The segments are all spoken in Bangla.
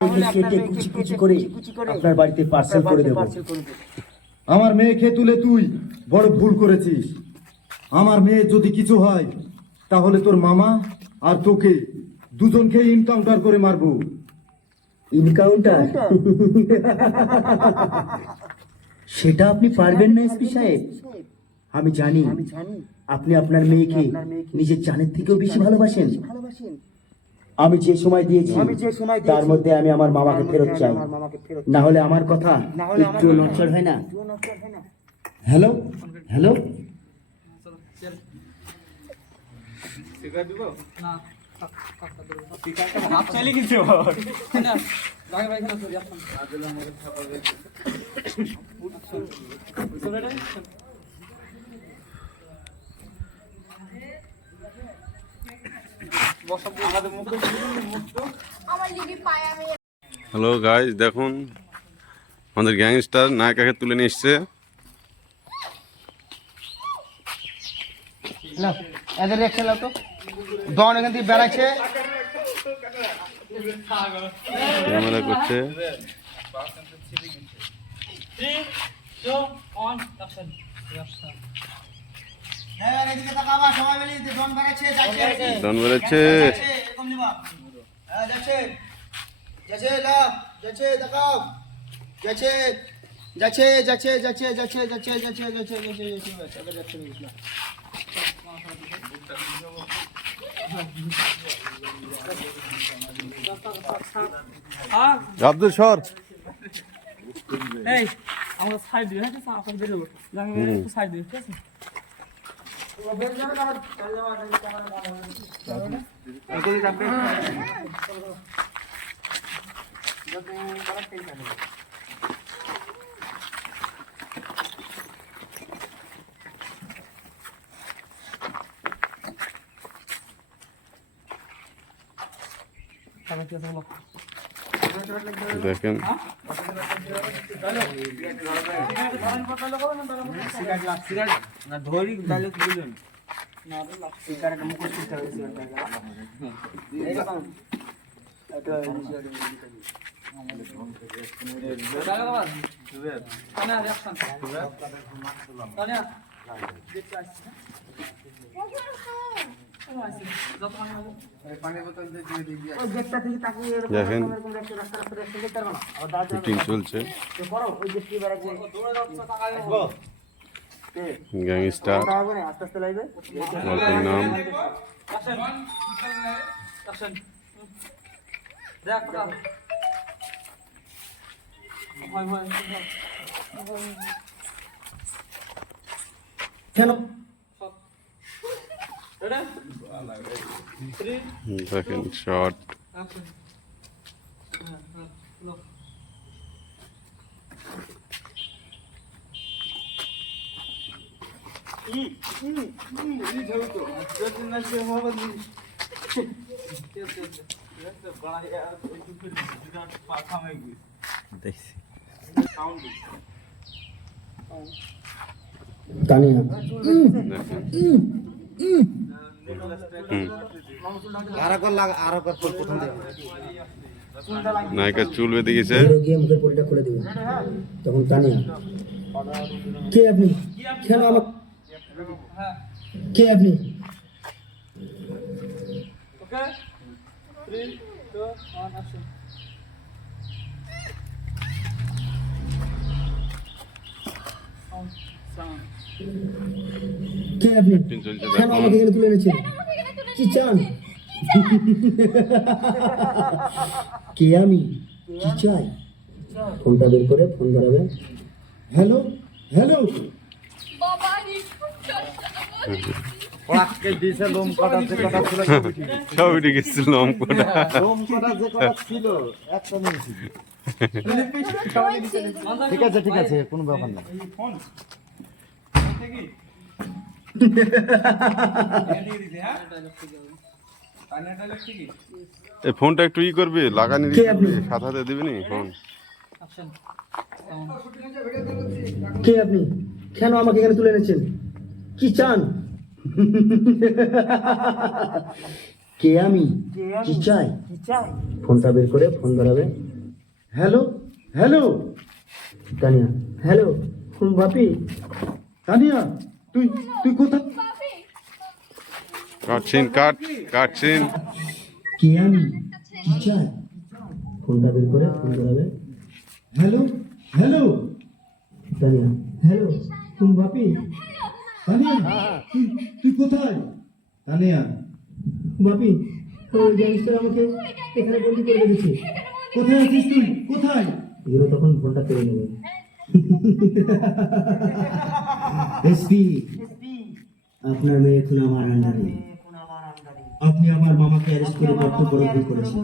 কেটে কুচি কুচি করে আপনার বাড়িতে পার্সেল করে দেব। আমার মেয়েকে তুলে তুই বড় ভুল করেছিস। আমার মেয়ে যদি কিছু হয় তাহলে তোর মামা আর তোকে দুজনকে এনকাউন্টার করে মারবো। এনকাউন্টার? সেটা আপনি পারবেন না এসপি সাহেব। আমি জানি আপনি আপনার মেয়েকে নিজের জানের থেকেও বেশি ভালোবাসেন। আমি যে সময় দিয়েছি তার মধ্যে আমি আমার মামাকে ফেরত চাই, না হলে আমার কথা একটু নড়চড় হয় না। হ্যালো হ্যালো, হ্যালো গাইস, দেখুন আমাদের গ্যাংস্টার নায়িকাকে তুলে নিয়ে এসছে। এদের রেখে লাও তো, দন এখান থেকে বেড়াচ্ছে, ক্যামেরা করছে। ডন বেড়াচ্ছে। যাচ্ছে লাভ যাচ্ছে দেখাও, যাচ্ছে যাচ্ছে যাচ্ছে যাচ্ছে যাচ্ছে যাচ্ছে যাচ্ছে যাচ্ছে যাচ্ছে যাচ্ছে আব্দুল সর এই আমাকে সাইড দিও, হ্যাঁ আপনাকে বের হবো, আমি একটু সাইড দিও, ঠিক আছে? দেখেন দেখেন শুটিং চলছে। গ্যাংস্টার গল্পের নাম। কেন দেখেন শর্ট। তানিয়া নায়িকার চুল বেঁধে গেছে। গিয়ে মুখের পরিটা খুলে দেবে। তখন তানিয়া, কে আপনি? কেন আমার, কে আপনি? ওকে 3 2 1 অ্যাকশন। কে আপনি? শুটিং চলছে কেন দেখুন। আমাকে এখানে তুলে এনেছেন? কি চান? কে আমি? কি চাই? ফোনটা বের করে ফোন ধরাবেন। হ্যালো হ্যালো, ওরাকে দিয়েছে লোম কাটা যে কাটা ছিল সব উঠে গেছিল লোম কোটা। লোম কাটা যে কাটা ছিল একটা নিয়েছি। ঠিক আছে ঠিক আছে, কোনো ব্যাপার না। এই ফোনটা একটু ই করবি, লাগানি দিবি, সাথে সাথে দিবি নি ফোন। কে আপনি? কেন আমাকে এখানে তুলে এনেছেন? কি চান? কে আমি কি চাই ফোনটা বের করে ফোন ধরাবে। Hello hello Tania, hello Bapi. Tania, তুই তুই কোথায়? কাটছিন কাটছিন। কে আমি কি চাই ফোনটা বের করে ফোন ধরাবে। Hello hello Tania, hello Bapi. Tania, তুই তুই কোথায়? তানিয়া, বাপি, ওই গ্যাংস্টার আমাকে এখানে বন্দি করে রেখেছে। কোথায় আছিস তুই? কোথায়? হিরো তখন ফোনটা কেড়ে নেবে। এসপি, আপনার মেয়ে এখন আমার আন্ডারে। আপনি আমার মামাকে অ্যারেস্ট করে বড্ড বড় ভুল করেছেন।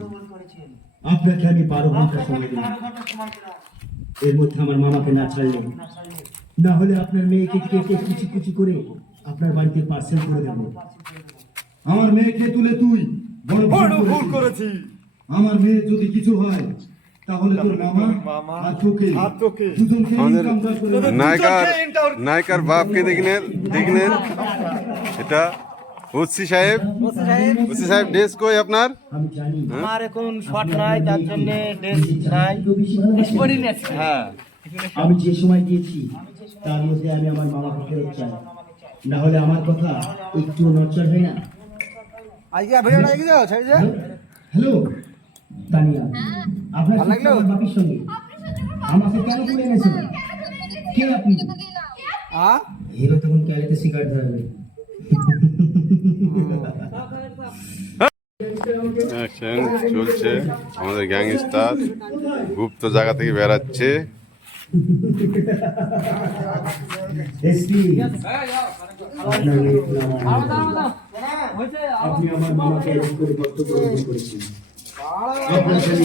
আপনাকে আমি 12 ঘন্টা সময় দিলাম। এর মধ্যে আমার মামাকে না ছাড়লে, না হলে আপনার মেয়েকে কেটে কুচি কুচি করে আপনার বাড়িতে পার্সেল করে দেবো। আমার মেয়েকে তুলে তুই বড় ভুল করেছিস। আমার মেয়ে যদি কিছু হয় তাহলে তোর মামা আর তোকে দুজনকে আমাদের ইনকাম করে দেব। নায়িকার বাপকে দেখলেন এটা ওসি সাহেব ড্রেস কই আপনার? আমি জানি আমার এখন শর্ট নাই, তার জন্য ড্রেস নাই। হ্যাঁ, আমি যে সময় দিয়েছি তার মধ্যে আমি আমার মামাকে ফেরত চাই, না হলে আমার কথা একটু নড়চড় হয় না। আজকে ভিডিওটা দেখি যাও ছেড়ে যা। হ্যালো তানিয়া, আপনার আমার বাপির সঙ্গে আমাকে কেন করে এনেছেন? কে আপনি? হিরো তখন ক্যারেটে সিগারেট ধরাবে। অ্যাকশন চলছে, আমাদের গ্যাংস্টার গুপ্ত জায়গা থেকে বেরাচ্ছে। এসপি, আপনার মেয়ে এখন আমার আন্ডারে। আপনি আমার মামাকে অ্যারেস্ট করে বড্ড বড় ভুল করেছেন। আপনার সাথে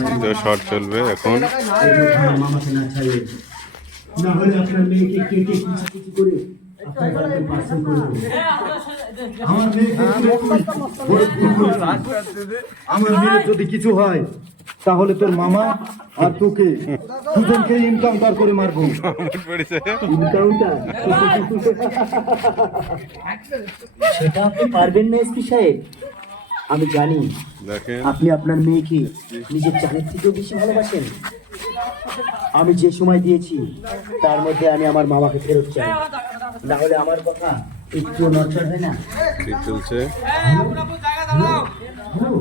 দ্বিতীয় শট চলবে এখন। আমার মামাকে না ছাড়লে, না হলে আপনার মেয়েকে কেটে কুচি কুচি করে আপনার বাড়িতে পার্সেল করে দেবো। আমার মেয়েকে তুলে তুই বড় ভুল করেছিস। আমার মেয়ের যদি কিছু হয় তাহলে তোর মামা আর তোকে দুজনকে ইনকাউন্টার করে মারবো। ইনকাউন্টার? সেটা আপনি পারবেন না এসপি সাহেব। আমি জানি দেখেন আপনি আপনার মেয়েকে নিজের জানের থেকেও বেশি ভালোবাসেন। আমি যে সময় দিয়েছি তার মধ্যে আমি আমার মামাকে ফেরত চাই, না হলে আমার কথা একটু নড়চড় হয় না। ঠিক চলছে। হ্যালো?